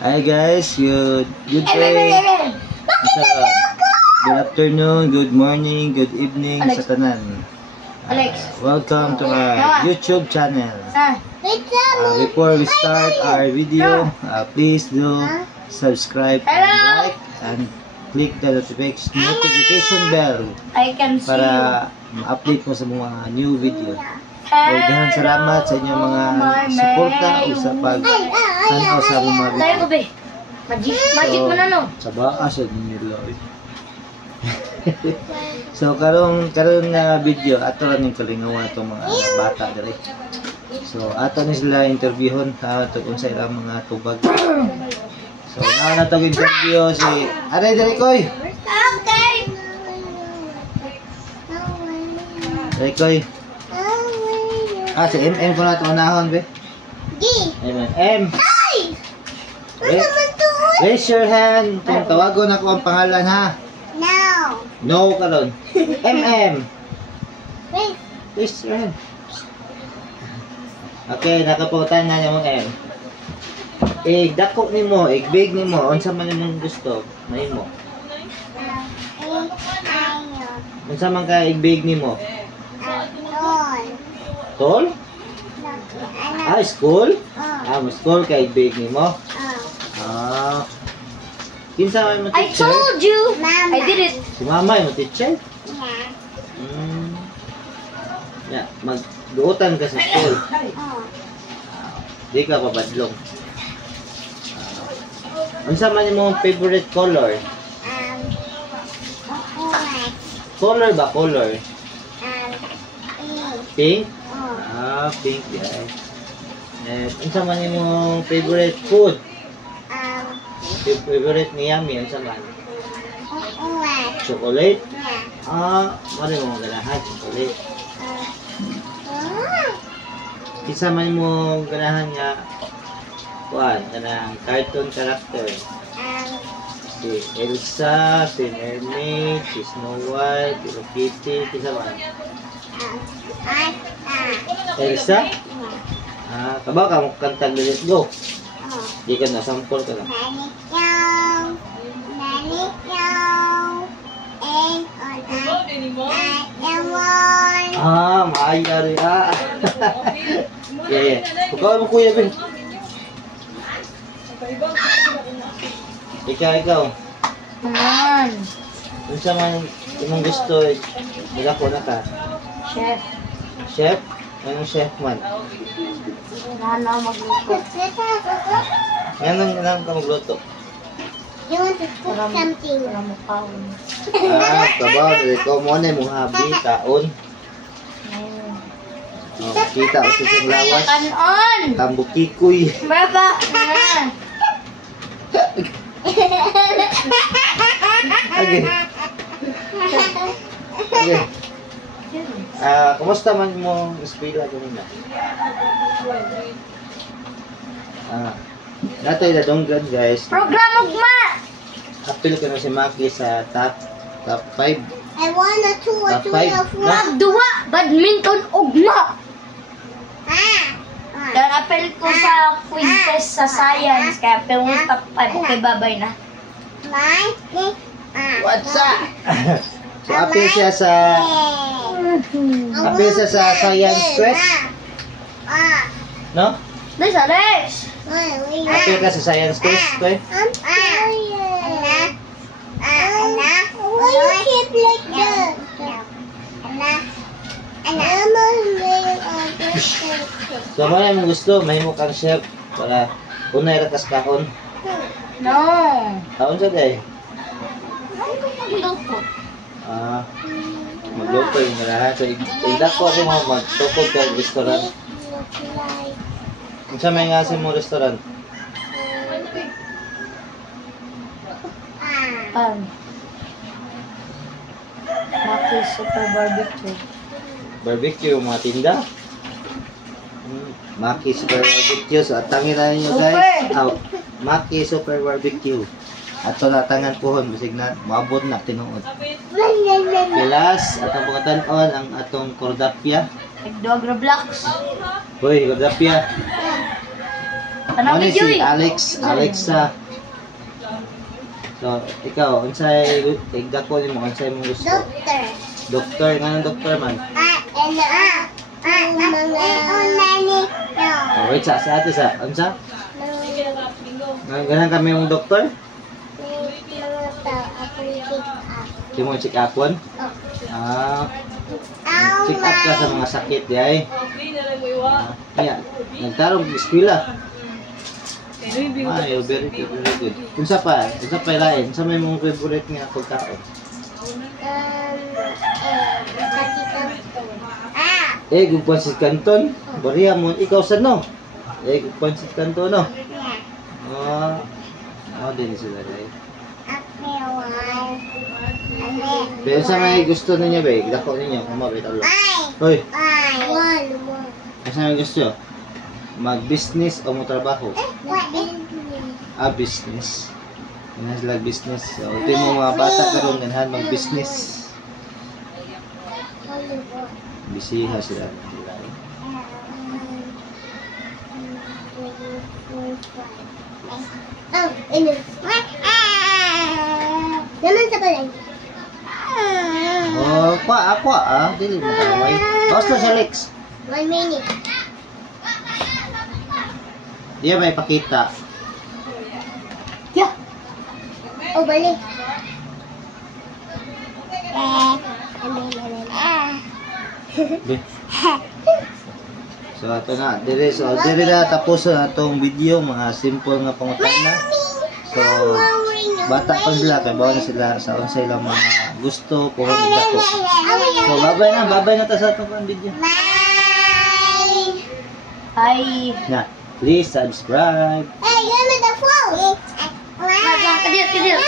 Hi guys, good day. Good afternoon, good morning, good evening sa tanan. Welcome to our YouTube channel. Before we start our video, please do subscribe and like and click the notification bell para ma-update mo sa mga new video. Daghang salamat sa inyong mga suporta o sa pag-tanaw sa mga video. Magic mo na no? Sa baka siya ninyo. So karon na video ato ning kalingawan itong mga bata diri. So ato ni sila interviewon tungkol sa ilang mga tubag. So na tong interview si Aray diri koy. Diri koy. Si MM ko na ito unahon, be. M. Raise your hand kung tawagon ako ang pangalan, ha? No. No ka doon. MM. Raise your hand. Okay, nakaputan na yung M. Dako ni mo, big ni mo, unsa man imong gusto, may mo. Unsa man ka big ni mo? Tol? School? School kay big ni mo? Kinsa man mo teacher? I told you! Mama. I did it! Si mama mo teacher? Yeah. Mag-duotan ka sa school? Di ka pabadlong. Unsa man imong favorite color? Color ba? Color? Pink? Pink, yeah. Unsa man imong favorite food? Favorite ni Yami, unsa man? Chocolate? Ano mo ganahan? Chocolate? Kisa man mo ganahan nga kuan, kanang cartoon character? Si Elsa, si Mermaid, si Snow White, si Hello Kitty, kisa man? Elsa? Kabaw ka mo kantang Let Go? Di ka na, sample ka lang. Maayari yeah. Ikaw mo kuya Ben. Ikaw. Aman. Unsa man imong gusto, ko na ka? Chef. Chef? Anong chef man? Nana magluto. Anong ka magluto? You want to cook something? Para mukhaon. Kabaw, ikaw mo na mong habi, kaon. Kita o sa lawas. Kanon! Tambukikoy. Baba! Okay. Kumusta man mo eskwela kanina? Natoy na donggan guys. Program ugma! Apil ko na si Maki sa top 5. I wanna Top 5. Magduwa! Badminton ugma! Dan apel ko sa quiz test sa science. Kaya apel mo top 5. Okay, babay na. What's up? So apil siya sa science quest? No? This Alex! Apil ka sa science quest? So may mong gusto, may mo kang chef para unay rakas kahon. No! Kahon sa day? Magluto yung lahat. So idak ko ako mga magtukod ka restaurant. Kung sa may ngasin mo restaurant? Maki Super Barbecue. Barbecue, mga tinda. Maki Super Barbecue. So atangin na ninyo guys. Maki Super Barbecue. Ato na tangan pohon. Bisig na, maabot na tinuod. Pilas, atong pagkatanon ang atong cordapia. Nagdogra blocks. Hoy, cordapia. Ano si Alexa. So, ikaw, unsay igdako nimo, unsay mo gusto? Doktor, nga doktor man. Oh, wait, sa ate sa, unsa? Ganang kami yung doktor? Di mo check upon? Check up ka sa mga sakit, yay. Kaya, nagtarong sa eskwela. Ay, very good. Unsa pa lain? Unsa may mong favorite nga pagkaon? Egg pancit canton. Bariya mo ikaw sa no? Egg pancit canton no? Din sila dai. Pero sa may gusto ninyo ba? Dako ninyo kung mabitalo. Hoy. Sa may gusto? Mag-business o mo trabaho? Business. Yan sila business. So, ito yung mga bata karon ganhan mag-business. Bisiha sila. Naman sa balay. Ako dili mo kaway. Basta sa Alex. 1 minute. Diya may pakita. Yeah. Balik. So ato na dire na tapos na atong video, mga simple nga pangutana. So bata pa sila kay bawa na sila sa unsay lang mga gusto kung dako. So babay na ta sa atong video. Bye. Na, please subscribe. Hey, give me the phone. Kadil.